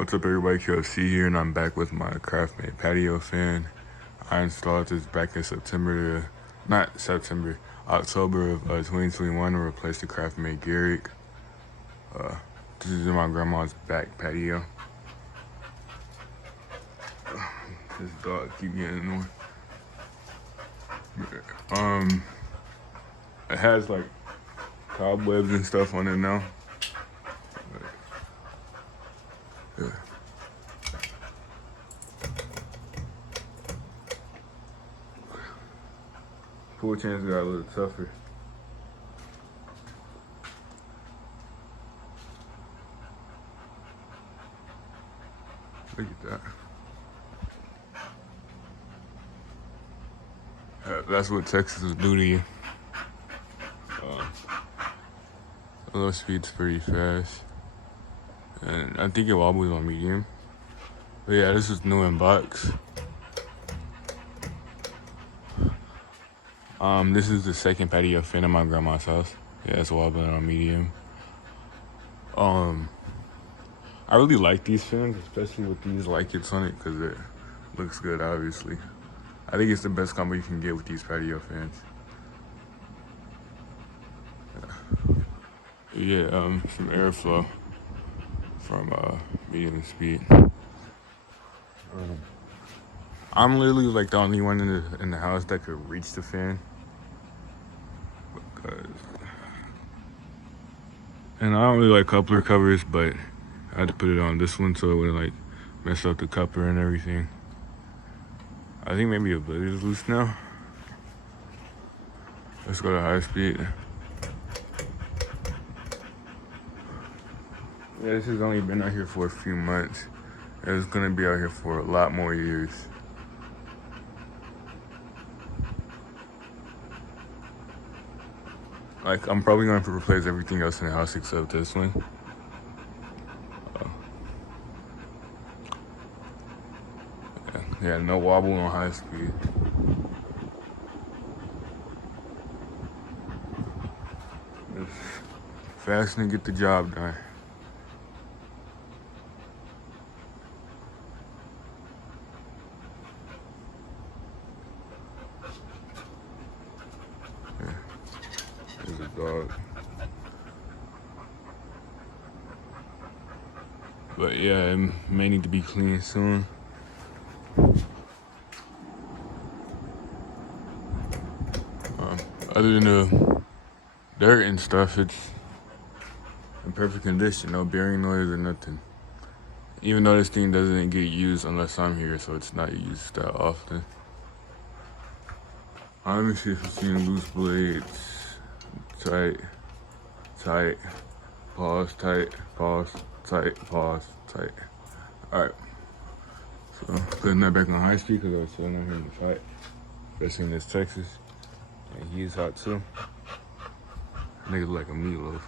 What's up everybody, QFC here, and I'm back with my Craftmade Patio fan. I installed this back in October of 2021 to replace the Craftmade Garrick. This is in my grandma's back patio. This dog keep getting annoying. It has like cobwebs and stuff on it now. Yeah. Pool chance got a little tougher. Look at that. That's what Texas will do to you. The low speed's pretty fast. And I think it wobbles on medium. But yeah, this is new in box. This is the second patio fan in my grandma's house. Yeah, it's wobbling on medium. I really like these fans, especially with these light kits on it, because it looks good, obviously. I think it's the best combo you can get with these patio fans. Yeah, some airflow from medium speed. I'm literally like the only one in the house that could reach the fan. And I don't really like coupler covers, but I had to put it on this one so it wouldn't like mess up the coupler and everything. I think maybe a blade is loose now. Let's go to high speed. Yeah, this has only been out here for a few months. It's gonna be out here for a lot more years. Like, I'm probably going to replace everything else in the house except this one. Yeah, no wobble on high speed. Just fast and get the job done. Yeah. There's a dog. But yeah, it may need to be cleaned soon. Other than the dirt and stuff, it's in perfect condition, no bearing noise or nothing. Even though this thing doesn't get used unless I'm here, so it's not used that often. Obviously, if you've seen loose blades, tight, pause, tight, pause, tight, pause, tight. Alright, so putting that back on high speed because I was telling him to fight, especially in this Texas. And he's hot too. Nigga look like a meatloaf.